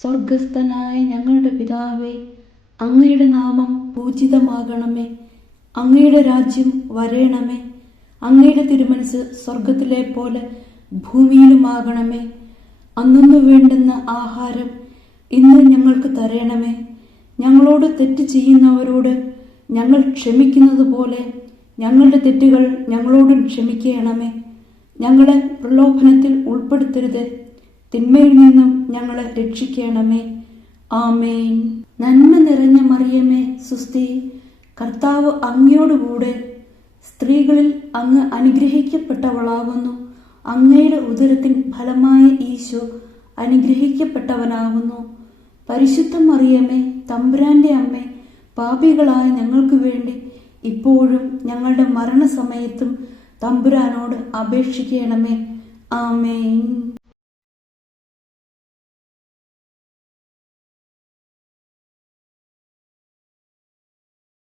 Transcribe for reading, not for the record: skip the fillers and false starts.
സ്വർഗസ്ഥനായ ഞങ്ങളുടെ പിതാവേ, അങ്ങയുടെ നാമം പൂജിതമാകണമേ. അങ്ങയുടെ രാജ്യം വരേണമേ. അങ്ങയുടെ തിരുമനസ് സ്വർഗത്തിലെ പോലെ ഭൂമിയിലുമാകണമേ. അന്നു വേണ്ടുന്ന ആഹാരം ഇന്ന് ഞങ്ങൾക്ക് തരണമേ. ഞങ്ങളോട് തെറ്റ് ചെയ്യുന്നവരോട് ഞങ്ങൾ ക്ഷമിക്കുന്നത് പോലെ ഞങ്ങളുടെ തെറ്റുകൾ ഞങ്ങളോടും ക്ഷമിക്കണമേ. ഞങ്ങളെ പ്രലോഭനത്തിൽ ഉൾപ്പെടുത്തരുത്, തിന്മയിൽ നിന്നും ഞങ്ങളെ രക്ഷിക്കണമേ. ആമേൻ. നന്മ നിറഞ്ഞ മറിയമേ, സുസ്തി, കർത്താവ് അങ്ങയോടുകൂടെ സ്ത്രീകളിൽ അങ്ങ് അനുഗ്രഹിക്കപ്പെട്ടവളാകുന്നു. അങ്ങയുടെ ഉദരത്തിൻ ഫലമായ ഈശോ അനുഗ്രഹിക്കപ്പെട്ടവനാകുന്നു. പരിശുദ്ധ മറിയമേ, തമ്പുരാന്റെ അമ്മേ, പാപികളായ ഞങ്ങൾക്ക് വേണ്ടി ഇപ്പോഴും ഞങ്ങളുടെ മരണസമയത്തും തമ്പുരാനോട് അപേക്ഷിക്കണമേ. ആമേൻ.